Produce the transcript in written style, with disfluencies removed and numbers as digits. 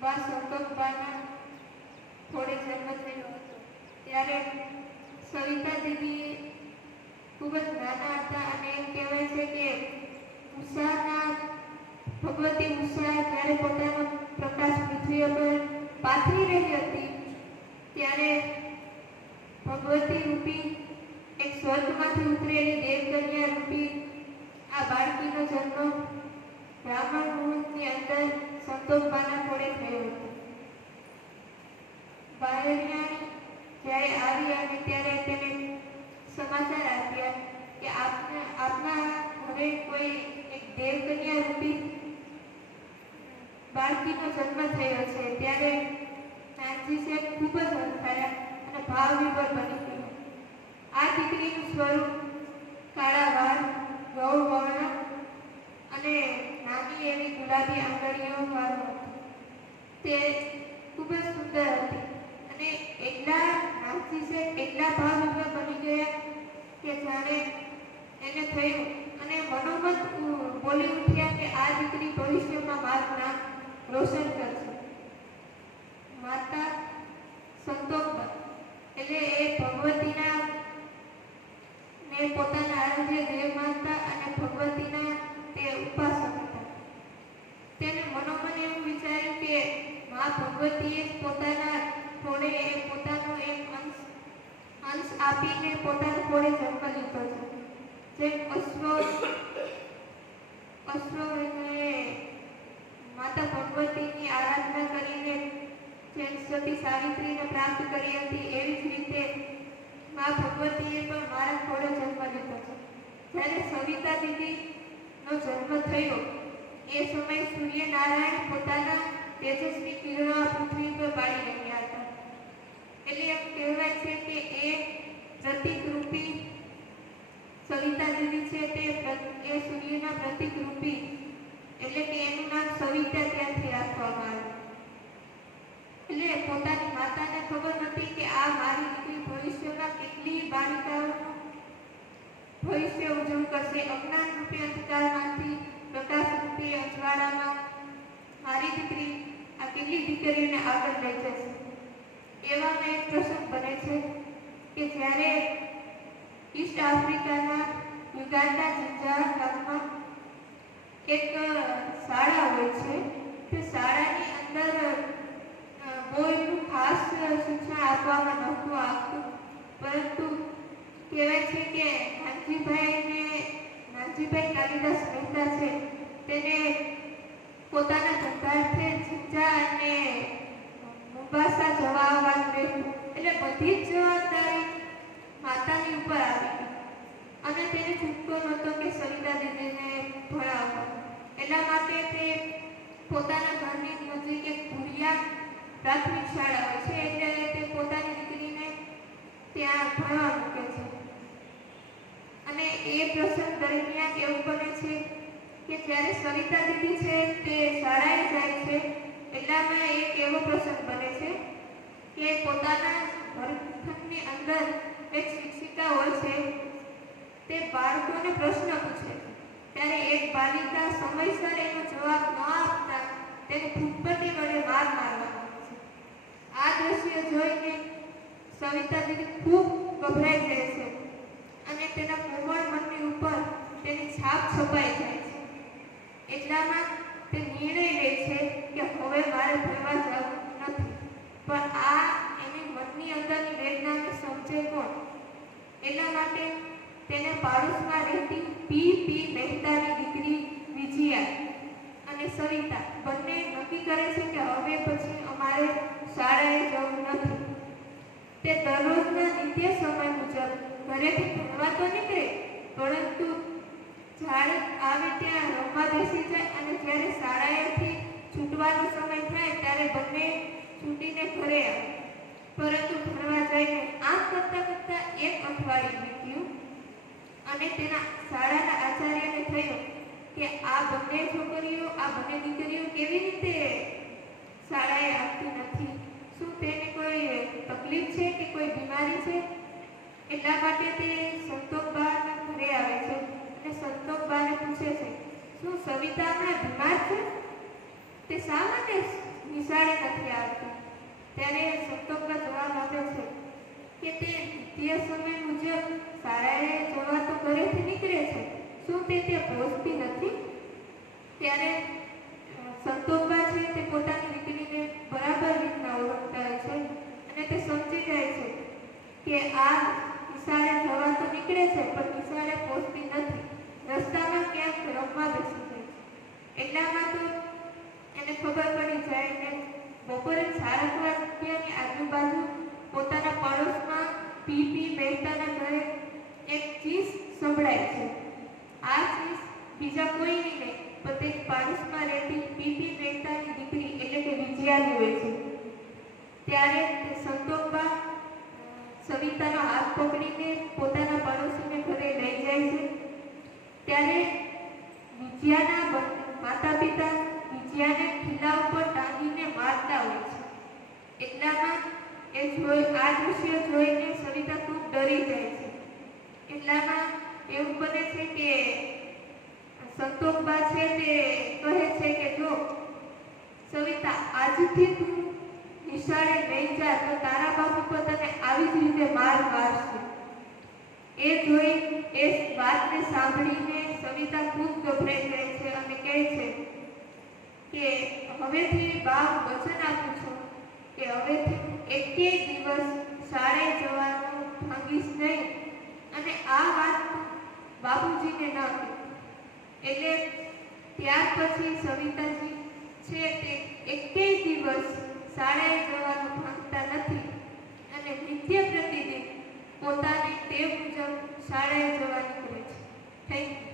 બા સંતોષબાના થોડે જન્મ થયો હતો ત્યારે સવિતા દીદી ખૂબ જ નાના હતા અને એમ કહેવાય છે કે ભગવતી ઉષા જ્યારે પોતાનો પ્રકાશ પૃથ્વી પર પાથરી રહી હતી ત્યારે ભગવતી રૂપી એક સ્વર્ગમાંથી ઉતરેલી દેવકન્યા રૂપી આ બાળકીનો જન્મ બ્રાહ્મણ મુહૂર્તની અંદર સંતોષબાના થોડે થયો હતો. બાળકિયાણી જ્યારે આવી અને ત્યારે તેને સમાચાર આપ્યા કે આપના ઘરે કોઈ એક દેવકન્યા રૂપી બાળકીનો જન્મ થયો છે. ત્યારે નાનજી શેઠ ખૂબ જ હરખાયા અને ભાવ વિભોર બની ગયો. આ દીકરીનું સ્વરૂપ કાળા વાળ, ગૌર વર્ણ અને નાની એવી ગુલાબી આંગળીઓ વાળું હતું. તે ખૂબ જ સુંદર હતી અને નાનજી શેઠ એટલા ભાવ વિભોર બની ગયા કે જાણે એને થયું અને મનોમન બોલી ઉઠ્યા કે આ દીકરી ભવિષ્યમાં મારું નામ રોશન કરશે. માતા સંતોષબા એટલે એ ભગવતીના ને પોતાના આરાધ્ય દેવ માનતા અને ભગવતીના તે ઉપાસક હતા. તેને મનોમન એવું વિચાર્યું કે મા ભગવતીએ પોતાનો એક અંશ આપીને પોતાનો કોળે જન્મ લીધો છે. જેમ અશ્વને માતા ભગવતીની આરાધના કરીને જેમ સતી સાવિત્રીને પ્રાપ્ત કરી હતી એવી જ રીતે મા ભગવતીએ પણ મારા ખોળે જન્મ લીધો છે. જ્યારે સવિતા દીદીનો જન્મ થયો એ સમયે સૂર્યનારાયણ પોતાના તેજસ્વી કિરણો પૃથ્વી પર પાડી રહ્યા હતા. એટલે એમ કહેવાય છે કે એ પ્રતિકરૂપી સવિતા દીદી છે તે એ સૂર્યના પ્રતિકરૂપી એટલે કે એનું નામ સવિતા ત્યાંથી રાખવામાં આવ્યું. એટલે પોતાની માતાને ખબર નથી કે આ મારી દીકરી ભવિષ્યમાં કેટલી બાલિકાઓનું ભવિષ્ય ઉજ્જવળ કરશે. અજ્ઞાન રૂપી અંધકારમાંથી પ્રકાશ રૂપી અજવાળામાં મારી દીકરી આ કેટલી દીકરીઓને આગળ લઈ જશે. એવામાં એક પ્રસંગ બને છે કે જ્યારે ઈસ્ટ આફ્રિકાના યુગાન્ડા જિલ્લા ગામમાં એક શાળા હોય છે. તે શાળાની અંદર બહુ એટલું ખાસ શિક્ષણ આપવામાં નહોતું આવતું, પરંતુ કહેવાય છે કે નાનજીભાઈ કાલિદાસ મહેતા છે તેને પોતાના ધંધાર્થે જિંજા અને મુંબાસા જવા આવવાનું રહેતું. એટલે બધી જ જવાબદારી માતાની ઉપર આવી અને તેને છૂટકો નહોતો કે સવિતા દીદીને ભણાવવા. એટલા માટે તે પોતાના ઘરની નજીક એક ભુરિયા પ્રાથમિક શાળા હોય છે એટલે તે પોતાની દીકરીને ત્યાં ભણવા મૂકે છે. અને એ પ્રસંગ દરમિયાન એવું બને છે કે જ્યારે સવિતા દીદી છે તે શાળાએ જાય છે એટલામાં એક એવો પ્રસંગ બને છે કે પોતાના વર્ગખંડની અંદર એક શિક્ષિકા હોય છે. તે બાળકોને પ્રશ્ન પૂછે ત્યારે એક બાલિકા સમયસર એનો જવાબ ન આપતા તેને ફૂટપટ્ટી વડે માર મારવામાં આવે છે. આ દ્રશ્ય જોઈને સવિતા દીદી ખૂબ ગભરાઈ જાય છે અને તેના કોમળ મનની ઉપર તેની છાપ છપાઈ જાય છે. એટલામાં તે નિર્ણય લે છે કે હવે મારે ભણવા જવું નથી. પણ આ એની મનની અંદરની વેદનાને સમજે કોણ? એટલા માટે તેને પાડોશમાં રહેતી પી મહેતાની દીકરી વિજયા અને સવિતા બંને નક્કી કરે છે કે હવે પછી અમારે શાળાએ જવું નથી. તે દરરોજના નિત્ય સમય મુજબ ઘરેથી ભણવા તો નીકળે, પરંતુ ઝાડ આવે ત્યાં રમવા બેસી જાય અને જ્યારે શાળાએથી છૂટવાનો સમય થાય ત્યારે બંને છૂટીને ઘરે આવે. પરંતુ ભણવા જઈને આમ કરતા એક અઠવાડિયું વીત્યું અને તેના શાળાના આચાર્યને થયું કે આ બંને દીકરીઓ કેવી રીતે શાળાએ આવતી નથી? શું તેને કોઈ તકલીફ છે કે કોઈ બીમારી છે? એટલા માટે તે સંતોષબાના ઘરે આવે છે અને સંતોષબાને પૂછે છે, શું સવિતા હમણાં બીમાર છે? તે શા માટે નિશાળે નથી આવતી. ત્યારે સંતોષમાં જવાબ આપે છે કે તે નિત્ય સમય મુજબ શાળાએ જવા તો ઘરેથી નીકળે છે, શું તે પહોંચતી નથી? ત્યારે સંતોષબા છે તે પોતાની દીકરીને બરાબર રીતના ઓળખતા હોય છે અને તે સમજી જાય છે કે આ નિશાળે જવા તો નીકળે છે પણ નિશાળે પહોંચતી નથી, રસ્તામાં ક્યાંક રમવા બેસી જાય છે. એટલામાં તો એને ખબર પડી જાય ને બપોરે 4 વાગ્યાની આજુબાજુ પોતાના પડોશમાં પી મહેતાના ઘરે એક ચીસ સંભળાય છે. આ ચીસ બીજા કોઈની નહીં પણ તે પાડોશમાં રહેતી પી મહેતાની દીકરી એટલે કે વિજયાની હોય છે. ત્યારે તે સંતોષબા સવિતાનો હાથ પકડીને પોતાના પડોશીને ઘરે લઈ જાય છે. ત્યારે વિજયાના માતા પિતા વિજયાને ખીલા ઉપર ટાંગીને મારતા હોય છે. એટલામાં આ દૃશ્ય જોઈને સવિતા ખૂબ ડરી જાય છે. એટલામાં એવું બને છે કે સંતોષબા છે તે કહે છે કે જો સવિતા આજથી તું નિશાળે નહીં જા તો તારા બાપુ પર તને આવી જ રીતે માર મારશે. એ જોઈ એ વાતને સાંભળીને સવિતા ખૂબ ગભરાઈ જાય છે અને કહે છે કે હવેથી બાપ વચન આપું છું કે હવેથી એકેય દિવસ શાળાએ જવાનું ભાંગીશ નહીં અને આ વાત બાપુજીને ન કહે. એટલે ત્યાર પછી સવિતાજી છે તે એકેય દિવસ શાળાએ જવાનું ભાંગતા નથી અને નિત્ય પ્રતિદિન પોતાની ટેવ મુજબ શાળાએ જવા નીકળે છે. Thank you.